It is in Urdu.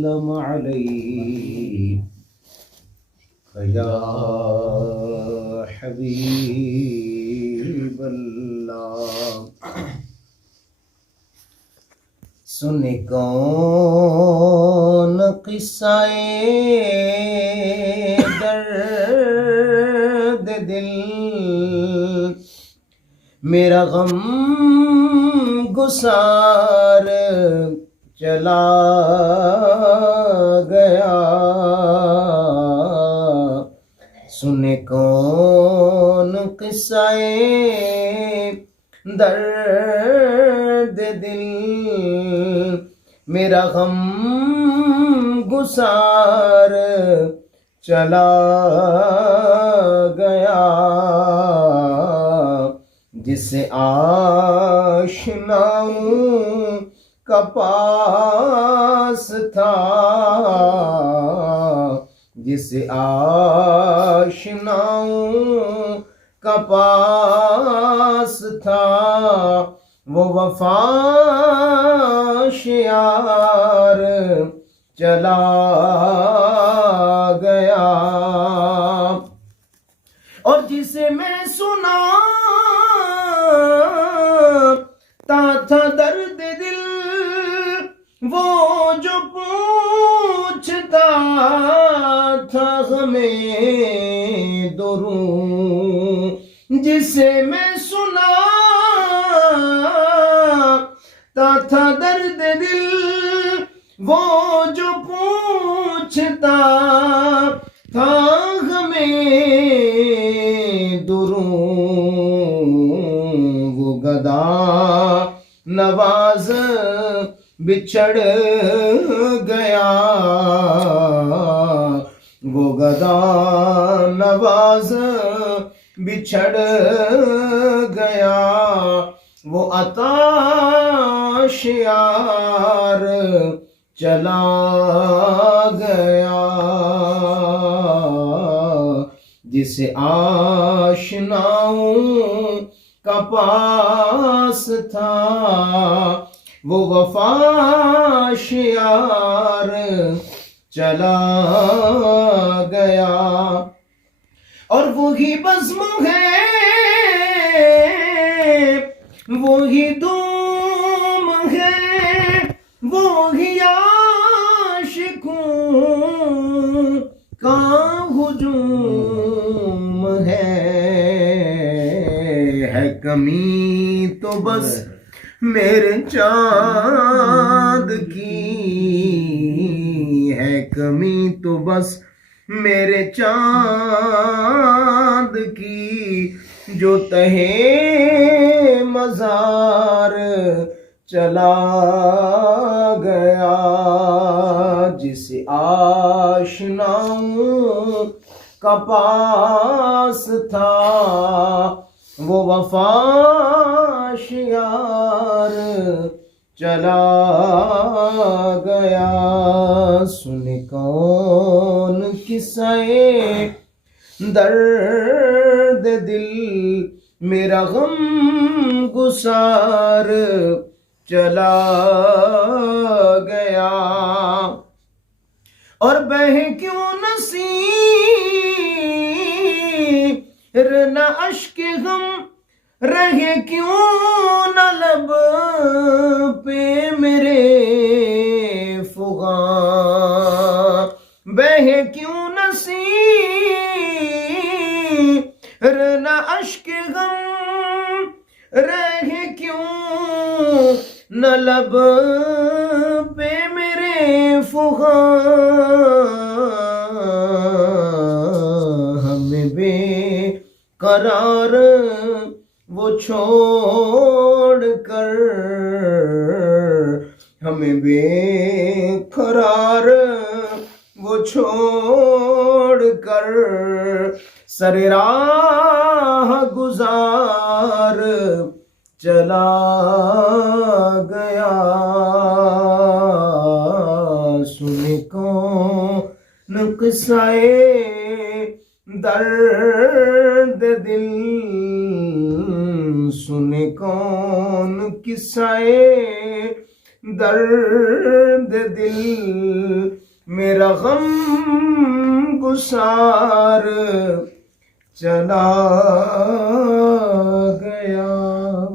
وسلم عليك يا حبيب اللہ۔ سن کون قصہ درد دل، میرا غم گسار چلا گیا۔ سن کون قصہ درد دل، میرا غم گسار چلا گیا۔ جسے آشناؤں کا پاس تھا، جسے آشناؤں کا پاس تھا، وہ وفا شیار چلا گیا۔ اور جسے میں سناتا تھا درد دل، وہ جو پوچھتا تھا ہمیں دروں، جسے میں سناتا تھا درد دل، وہ جو پوچھتا تھا ہمیں دروں، وہ گدا نواز بچھڑ گیا، وہ گدا نواز بچھڑ گیا، وہ عطا شیار چلا گیا۔ جسے آشناؤں کا پاس تھا، وہ وفا شیار چلا گیا۔ اور وہی بزم ہے، وہی دوم ہے، وہی عاشقوں کا ہجوم ہے کمی تو بس میرے چاند کی، ہے کمی تو بس میرے چاند کی، جو تہے مزار چلا گیا۔ جسے آشناؤں کا پاس تھا، وہ وفا شیار چلا گیا۔ سن کون قصہ درد دل، میرا غم گسار چلا گیا۔ اور بہ کیوں نصیر نہ اشک غم، رہے کیوں نہ لب پہ میرے فغاں، بہ کیوں نصیر نہ اشک غم، رہے کیوں نہ لب پہ میرے فغاں، ہمیں بے قرار وہ چھوڑ کر، ہمیں بے قرار وہ چھوڑ کر، سر راہ گزار چلا گیا۔ سن کون قصہ درد دل، سن کون قصہ درد دل میرا غم گسار چلا